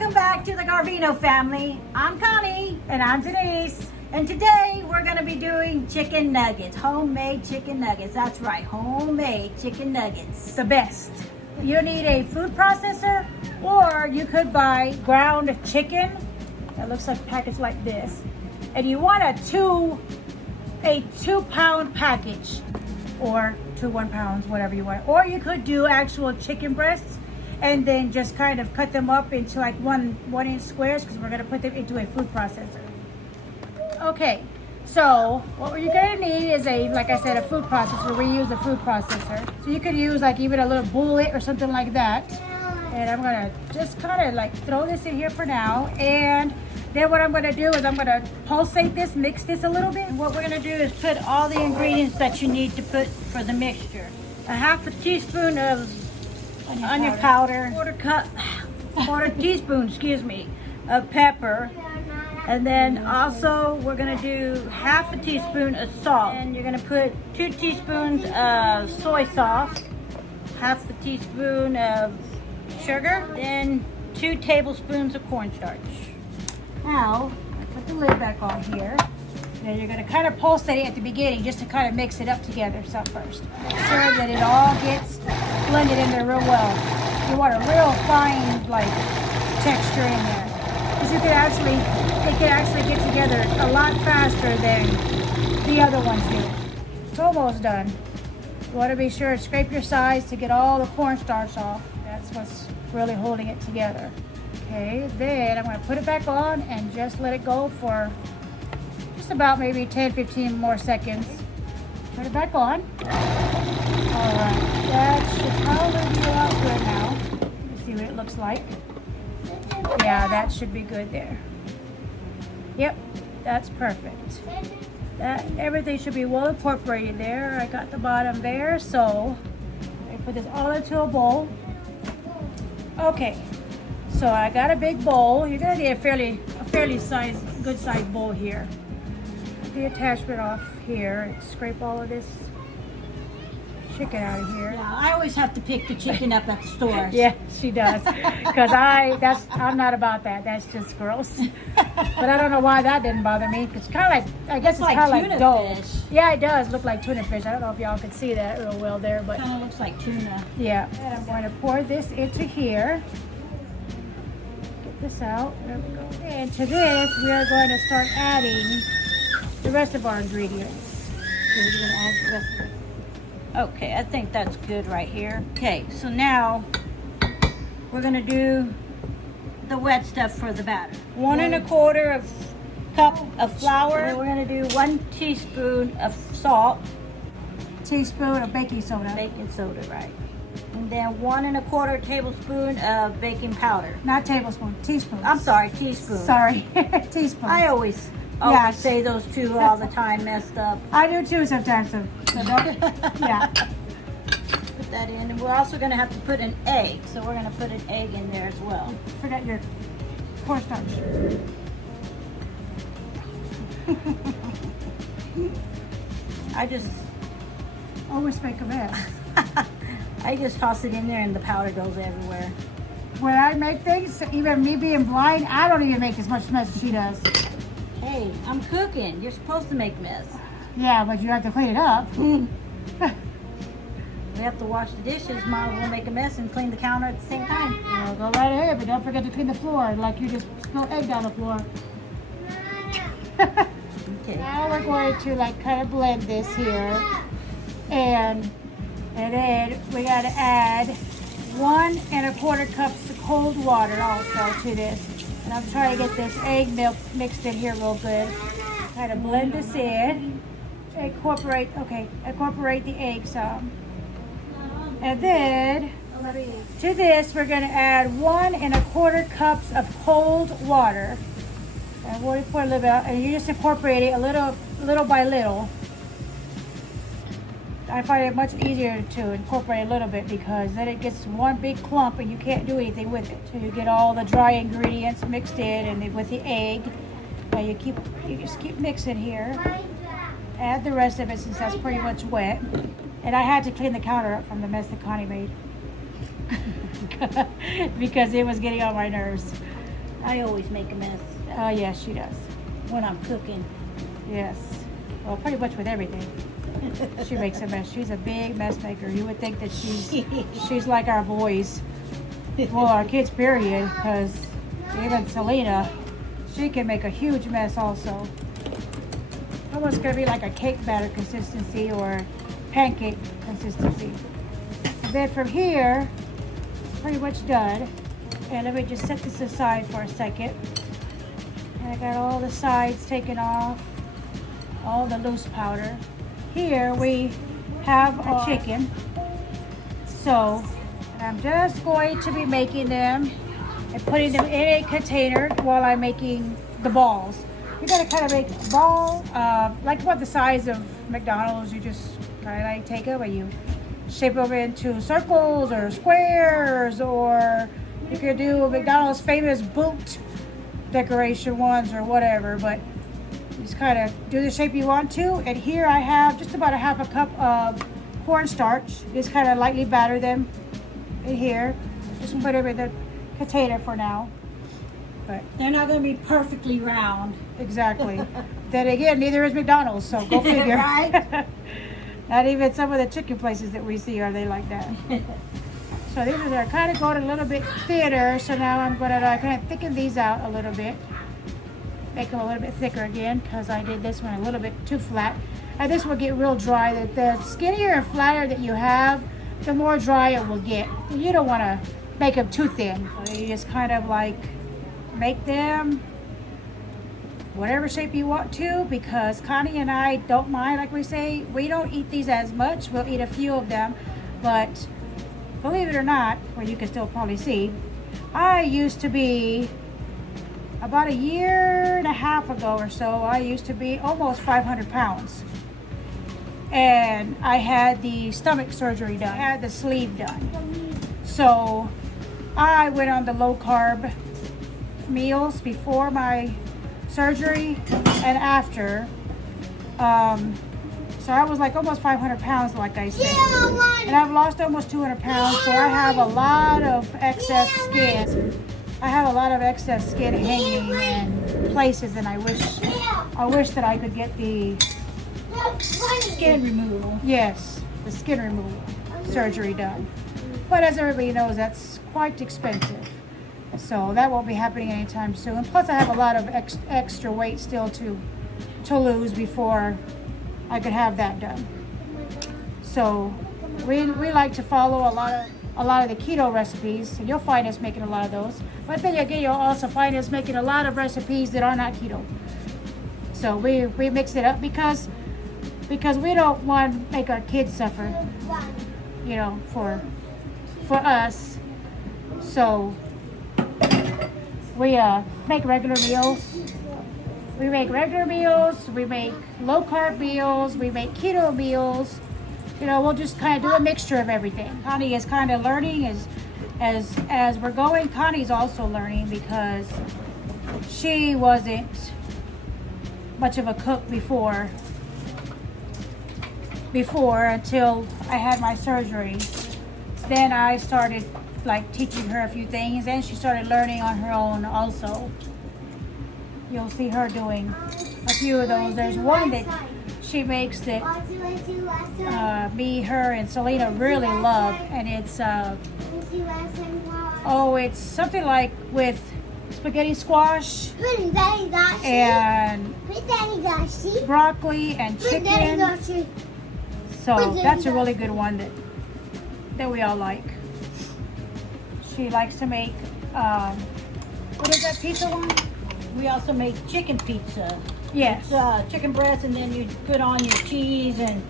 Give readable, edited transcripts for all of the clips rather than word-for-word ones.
Welcome back to the Garvino family. I'm Connie. And I'm Denise. And today we're going to be doing chicken nuggets, homemade chicken nuggets. That's right, homemade chicken nuggets. The best. You need a food processor, or you could buy ground chicken. That looks like a package like this. And you want a 2-pound package, or 2 1-pounds, whatever you want. Or you could do actual chicken breasts and then just kind of cut them up into like 1-inch squares, because we're going to put them into a food processor. Okay, so what you're going to need is like I said, a food processor. We use a food processor. So you could use like even a little bullet or something like that. And I'm going to just kind of like throw this in here for now. And then what I'm going to do is I'm going to pulsate this, mix this a little bit. What we're going to do is put all the ingredients that you need to put for the mixture. A half a teaspoon of onion powder, quarter teaspoon, of pepper. And then also we're gonna do half a teaspoon of salt. And you're gonna put 2 teaspoons of soy sauce, half a teaspoon of sugar, then 2 tablespoons of cornstarch. Now, I put the lid back on here. And you're gonna kind of pulsate it at the beginning just to kind of mix it up together so first. Make sure that it all gets blended in there real well. You want a real fine like texture in there. Because it can actually get together a lot faster than the other ones do. It's almost done. You want to be sure to scrape your sides to get all the cornstarch off. That's what's really holding it together. Okay, then I'm going to put it back on and just let it go for just about maybe 10-15 more seconds. Put it back on. Alright, that should probably be about good now. Let's see what it looks like. Yeah, that should be good there. Yep, that's perfect. Everything should be well incorporated there. I got the bottom there, so I put this all into a bowl. Okay, so I got a big bowl. You're gonna need a fairly good sized bowl here. Get the attachment off here and scrape all of this chicken out of here. Yeah, I always have to pick the chicken up at the stores. Yeah, she does. Because I'm not about that. That's just gross. But I don't know why that didn't bother me. It's kind of like, I guess it's like kind of like tuna dough. fish. Yeah, it does look like tuna fish. I don't know if y'all can see that real well there, but Kind of looks like tuna. yeah. And I'm going to pour this into here. Get this out. There we go. And to this, we are going to start adding the rest of our ingredients. So we're gonna add the rest of it. Okay, I think that's good right here. Okay, so now we're gonna do the wet stuff for the batter. 1 1/4 cup of flour. We're gonna do 1 teaspoon of salt, Teaspoon of baking soda. baking soda, right? And then 1 1/4 tablespoon of baking powder. Not tablespoon, teaspoon. I'm sorry, teaspoon. Sorry, teaspoon. I always Yeah. say those two all the time, messed up. I do too sometimes. So don't, yeah. Put that in, and we're also going to have to put an egg, so we're going to put an egg in there as well. Forget your cornstarch. I just Always make a mess. toss it in there, and the powder goes everywhere. When I make things, even me being blind, I don't even make as much mess as she does. Hey, I'm cooking. You're supposed to make mess. Yeah, but you have to clean it up. We have to wash the dishes. Might as well make a mess and clean the counter at the same time. Well, go right ahead, but don't forget to clean the floor, like you just spilled egg down the floor. Okay. Now we're going to like kind of blend this here, and then we got to add 1 1/4 cups of cold water also to this. And I'm trying to get this egg milk mixed in here real good. Kind of blend this in. Incorporate the egg some. And then to this we're going to add 1 1/4 cups of cold water. And we'll pour a little bit, and you just incorporate it little by little. I find it much easier to incorporate a little bit, because then it gets one big clump and you can't do anything with it. So you get all the dry ingredients mixed in, and then with the egg, and you just keep mixing here. Add the rest of it since that's pretty much wet. And I had to clean the counter up from the mess that Connie made. Because it was getting on my nerves. I always make a mess Yes, she does. when I'm cooking. Yes. Well, pretty much with everything. She makes a mess. She's a big mess maker. You would think that she's like our boys. Well, our kids, period. Because even Selena, she can make a huge mess also. Almost gonna be like a cake batter consistency or pancake consistency. And then from here, pretty much done. And let me just set this aside for a second. And I got all the sides taken off, all the loose powder. Here we have a chicken. So I'm just going to be making them and putting them in a container while I'm making the balls. You gotta kind of make a ball, like about the size of McDonald's. You just kind of like take them and you shape them into circles or squares, or you could do McDonald's famous boot decoration ones or whatever, but just kind of do the shape you want to. And here I have just about a half a cup of cornstarch. Just kind of lightly batter them in here. Just put them in the container for now. But They're not going to be perfectly round. exactly. Then again, neither is McDonald's, so go figure. Right? Not even some of the chicken places that we see are they like that. So these are kind of going a little bit thinner. So now I'm going to kind of thicken these out a little bit. Make them a little bit thicker again because I did this one a little bit too flat. And this will get real dry. The skinnier and flatter that you have, the more dry it will get. You don't want to make them too thin. So you just kind of like make them whatever shape you want to, because Connie and I don't mind. Like we say, we don't eat these as much. We'll eat a few of them, but believe it or not, well, you can still probably see, I used to be about a year and a half ago or so, I used to be almost 500 pounds. And I had the stomach surgery done. I had the sleeve done. So I went on the low carb meals before my surgery and after. So I was like almost 500 pounds, like I said. And I've lost almost 200 pounds, so I have a lot of excess skin. I have a lot of excess skin hanging in places, and I wish that I could get the Skin removal. yes, the skin removal surgery done. But as everybody knows, that's quite expensive. So that won't be happening anytime soon. Plus, I have a lot of extra weight still to lose before I could have that done. So we like to follow a lot of the keto recipes, and you'll find us making a lot of those. But then again, you'll also find us making a lot of recipes that are not keto. So we mix it up because we don't want to make our kids suffer, you know, for us. So we make regular meals. We make regular meals. We make low carb meals. We make keto meals. You know, we'll just kind of do a mixture of everything. Connie is kind of learning as we're going. Connie's also learning because she wasn't much of a cook before until I had my surgery. Then I started like teaching her a few things, and she started learning on her own also. You'll see her doing a few of those. There's one that she makes that me, her, and Selena really love, and it's it's something like with spaghetti squash and broccoli and chicken. So that's a really good one that we all like. She likes to make what is that pizza one? We also make chicken pizza. Yes. It's chicken breast, and then you put on your cheese and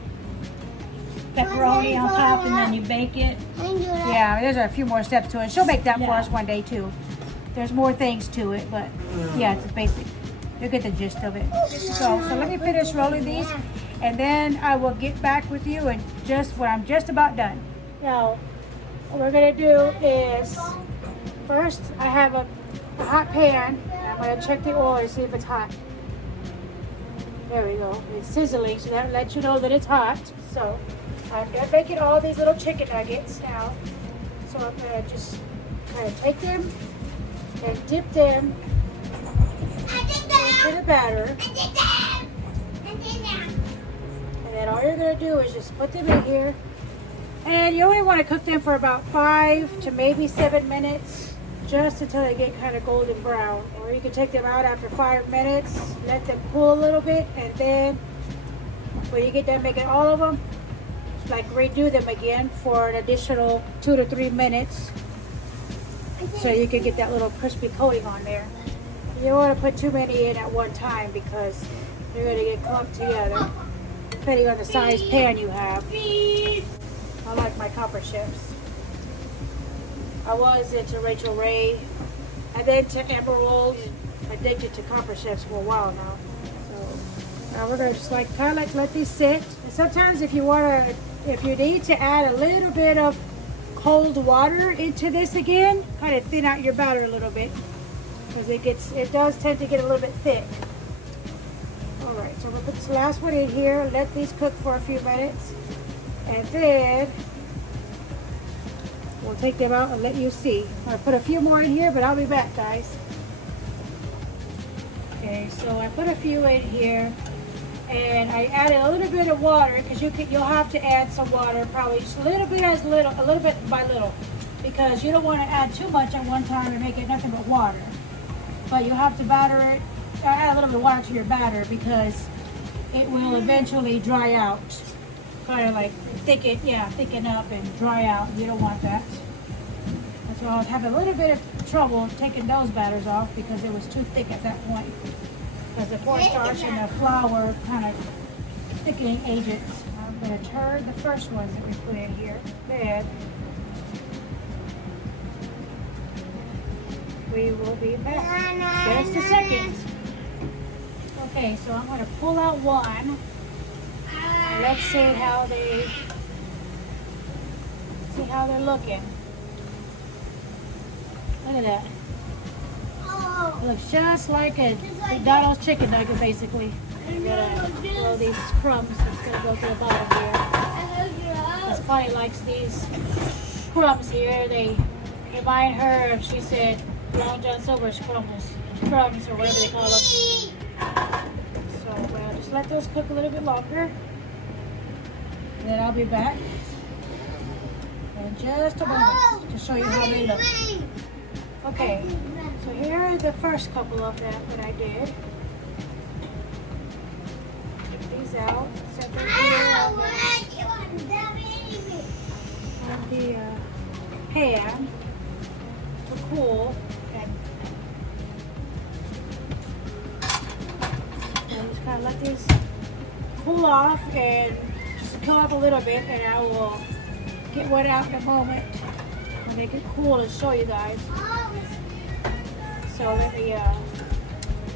pepperoni on top, and then you bake it. Yeah, there's a few more steps to it. She'll make that for Yeah. us one day too. There's more things to it, but yeah, it's basic. You'll get the gist of it. So let me finish rolling these, and then I will get back with you and just when I'm just about done. Now, what we're gonna do is first I have a hot pan. I'm gonna check the oil to see if it's hot. There we go. It's sizzling, so that lets you know that it's hot. So I'm done making all these little chicken nuggets now. So I'm gonna just kind of take them and dip them into the batter. And then all you're going to do is just put them in here. And you only want to cook them for about 5 to maybe 7 minutes, just until they get kind of golden brown. Or you can take them out after 5 minutes, let them cool a little bit, and then when you get done making all of them, like redo them again for an additional 2 to 3 minutes, so you can get that little crispy coating on there. You don't want to put too many in at one time because they're going to get clumped together, depending on the size pan you have. I like my copper chefs. I was into Rachel Ray, and then to Amber Rolls, addicted to copper chefs for a while now. So now we're gonna just like kind of like let these sit. And sometimes if you need to add a little bit of cold water into this again, kind of thin out your batter a little bit, because it does tend to get a little bit thick. All right, so we'll put this last one in here. Let these cook for a few minutes. And then we'll take them out and let you see. I'll put a few more in here, but I'll be back, guys. Okay, so I put a few in here, and I added a little bit of water because you'll have to add some water, probably just a little bit by little, because you don't want to add too much at one time and make it nothing but water. But you have to batter it. Add a little bit of water to your batter because it will eventually dry out. Kind of like thicken up and dry out. You don't want that. That's why I was having a little bit of trouble taking those batters off because it was too thick at that point. Because the cornstarch and the flour kind of thickening agents. I'm going to turn the first ones that we put in here. Then we will be back. Just a second. Okay, so I'm going to pull out one. Let's see how they're looking. Look at that. It looks just like a McDonald's chicken nugget, basically. I'm gonna throw these crumbs that's gonna go to the bottom here. Miss Connie likes these crumbs here. They remind her of, she said, Long John Silver's crumbs or whatever they call them. So we'll just let those cook a little bit longer. And then I'll be back in just a moment to show you how they look. Okay, so here are the first couple of them that I did. Take these out, set them here on the pan to cool. And just kind of let these cool off and cool off a little bit, and I will get one out in a moment when they get cool and show you guys. So let me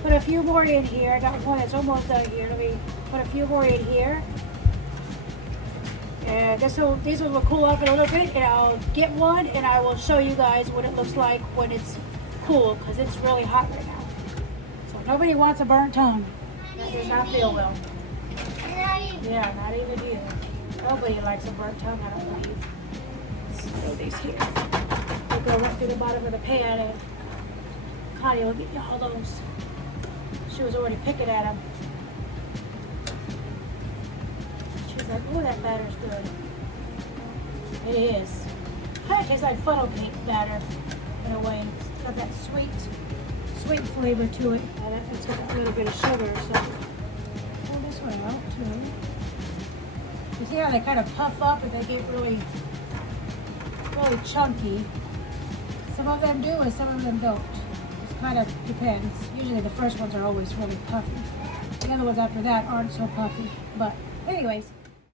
put a few more in here. I got one that's almost done here. Let me put a few more in here. And these will cool off in a little bit, and I'll get one and I will show you guys what it looks like when it's cool, because it's really hot right now. So nobody wants a burnt tongue. That does not feel well. Yeah, not even you. Nobody likes a burnt tongue, I don't believe. Let's throw these here. They'll go right through the bottom of the pan, and Connie will get you all those. She was already picking at them. She was like, oh, that batter's good. It is. Kind of tastes like funnel cake batter in a way. It's got that sweet flavor to it. And it's got a little bit of sugar or something. Pull this one out too. You see how they kind of puff up and they get really chunky. Some of them do and some of them don't. It kind of depends. Usually the first ones are always really puffy. The other ones after that aren't so puffy. But anyways,